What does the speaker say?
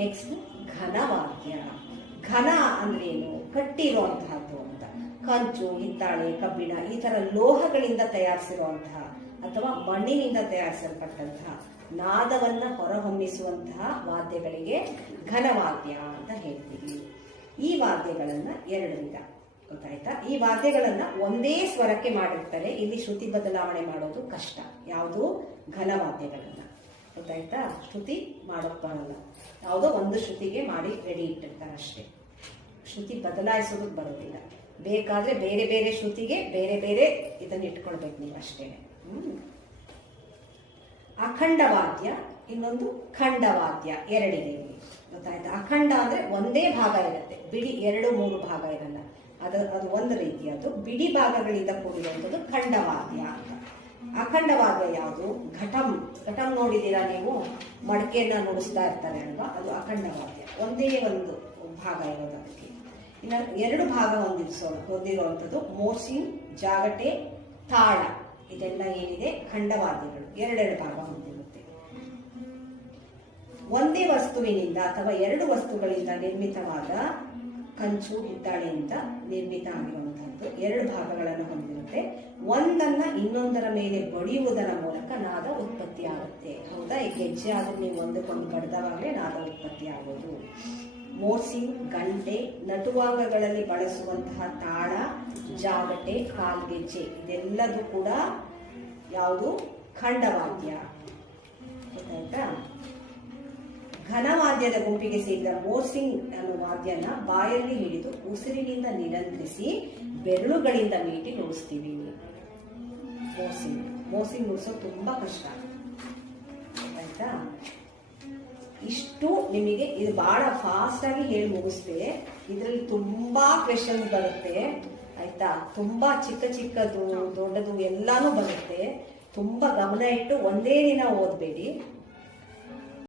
Next ಘನವಾದ್ಯ. ಘನ ಅಂದ್ರೇನು? ಕಟ್ಟಿರುವಂತಹದ್ದು ಅಂತ. ಕಂಚು, ಹಿತ್ತಾಳೆ, ಕಬ್ಬಿಣ ಈ ತರ ಲೋಹಗಳಿಂದ ತಯಾರಿಸಿರುವಂತಹ ಅಥವಾ ಮಣ್ಣಿನಿಂದ ತಯಾರಿಸಲ್ಪಟ್ಟಂತಹ ನಾದವನ್ನ ಹೊರಹೊಮ್ಮಿಸುವಂತಹ ವಾದ್ಯಗಳಿಗೆ ಘನವಾದ್ಯ ಅಂತ ಹೇಳ್ತೀವಿ. ಈ ವಾದ್ಯಗಳನ್ನ ಎರಡು ವಿಧ, ಗೊತ್ತಾಯ್ತಾ? ಈ ವಾದ್ಯಗಳನ್ನ ಒಂದೇ ಸ್ವರಕ್ಕೆ ಮಾಡಿರ್ತಾರೆ. ಇಲ್ಲಿ ಶ್ರುತಿ ಬದಲಾವಣೆ ಮಾಡೋದು ಕಷ್ಟ. ಯಾವುದು? ಘನವಾದ್ಯಗಳನ್ನ, ಗೊತ್ತಾಯ್ತಾ? ಶ್ರುತಿ ಮಾಡೋಕ್ ಬರಲ್ಲ. ಯಾವುದೋ ಒಂದು ಶ್ರುತಿಗೆ ಮಾಡಿ ರೆಡಿ ಇಟ್ಟಿರ್ತಾರೆ ಅಷ್ಟೇ. ಶ್ರುತಿ ಬದಲಾಯಿಸೋದಕ್ಕೆ ಬರೋದಿಲ್ಲ. ಬೇಕಾದ್ರೆ ಬೇರೆ ಬೇರೆ ಶ್ರುತಿಗೆ ಬೇರೆ ಬೇರೆ ಇದನ್ನ ಇಟ್ಕೊಳ್ಬೇಕು ನೀವು ಅಷ್ಟೇನೆ. ಅಖಂಡವಾದ್ಯ, ಇನ್ನೊಂದು ಖಂಡವಾದ್ಯ, ಎರಡಿದೆ. ಗೊತ್ತಾಯ್ತಾ? ಅಖಂಡ ಅಂದ್ರೆ ಒಂದೇ ಭಾಗ ಇರುತ್ತೆ, ಬಿಡಿ 2-3 ಭಾಗ ಇರಲ್ಲ. ಅದು ಒಂದು ರೀತಿಯದು. ಬಿಡಿ ಭಾಗಗಳಿಂದ ಕೂಡಿರುವಂಥದ್ದು ಖಂಡವಾದ್ಯ ಅಂತ. ಅಖಂಡವಾದ್ಯ ಯಾವುದು? ಘಟಂ. ಘಟಂ ನೋಡಿದ್ದೀರಾ ನೀವು? ಮಡಕೆಯನ್ನ ನುಡಿಸ್ತಾ ಇರ್ತಾರೆ ಅಲ್ವಾ? ಅದು ಅಖಂಡವಾದ್ಯ. ಒಂದೇ ಒಂದು ಭಾಗ ಇರೋದು. ಅದಕ್ಕೆ ಇನ್ನು 2 ಭಾಗ ಹೊಂದಿರುವಂಥದ್ದು ಮೋಸಿನ್, ಜಾಗಟೆ, ತಾಳ. ಇದೆಲ್ಲ ಏನಿದೆ ಖಂಡವಾದ್ಯಗಳು. 2 ಭಾಗ ಹೊಂದಿರುತ್ತೆ. ಒಂದೇ ವಸ್ತುವಿನಿಂದ ಅಥವಾ 2 ವಸ್ತುಗಳಿಂದ ನಿರ್ಮಿತವಾದ ಕಂಚು, ಹಿತ್ತಾಳೆಯಿಂದ ನಿರ್ಮಿತ ಆಗಿರುವಂತಹದ್ದು 2 ಭಾಗಗಳನ್ನು ಹೊಂದಿರುತ್ತೆ. ಒಂದನ್ನ ಇನ್ನೊಂದರ ಮೇಲೆ ಬಡಿಯುವುದರ ಮೂಲಕ ನಾದ ಉತ್ಪತ್ತಿ ಆಗುತ್ತೆ. ಹೌದಾ? ಈ ಗೆಜ್ಜೆ ಆದ್ರೂ ನೀವು ಒಂದಕ್ಕೊಂದು ಬಡ್ದವಾಗಲೇ ನಾದ ಉತ್ಪತ್ತಿ ಆಗೋದು. ಮೋರ್ಸಿನ್, ಗಂಟೆ, ನಟುವಾಂಗಗಳಲ್ಲಿ ಬಳಸುವಂತಹ ತಾಳ, ಜಾಗಟೆ, ಕಾಲ್ಗೆಜ್ಜೆ ಇದೆಲ್ಲದೂ ಕೂಡ ಯಾವುದು? ಖಂಡವಾದ್ಯ. ಗೊತ್ತಾಯ್ತಾ? ಘನವಾದ್ಯದ ಗುಂಪಿಗೆ ಸೇರಿದ ಮೋರ್ಸಿಂಗ್ ಅನ್ನೋ ವಾದ್ಯನ ಬಾಯಲ್ಲಿ ಹಿಡಿದು ಉಸಿರಿನಿಂದ ನಿಯಂತ್ರಿಸಿ ಬೆರಳುಗಳಿಂದ ಮೀಟಿ ನುಡಿಸ್ತೀವಿ. ಮೋರ್ಸಿಂಗ್ ನುಡಿಸೋದು ತುಂಬಾ ಕಷ್ಟ, ಆಯ್ತಾ? ಇಷ್ಟು ನಿಮಗೆ ಇದು ಬಹಳ ಫಾಸ್ಟ್ ಆಗಿ ಹೇಳಿ ಮುಗಿಸ್ತೆ. ಇದರಲ್ಲಿ ತುಂಬಾ ಕ್ವೆಶನ್ ಬರುತ್ತೆ, ಆಯ್ತಾ? ತುಂಬಾ ಚಿಕ್ಕದು, ದೊಡ್ಡದು ಎಲ್ಲಾನು ಬರುತ್ತೆ. ತುಂಬಾ ಗಮನ ಇಟ್ಟು ಒಂದೇ ದಿನ ಓದಬೇಡಿ.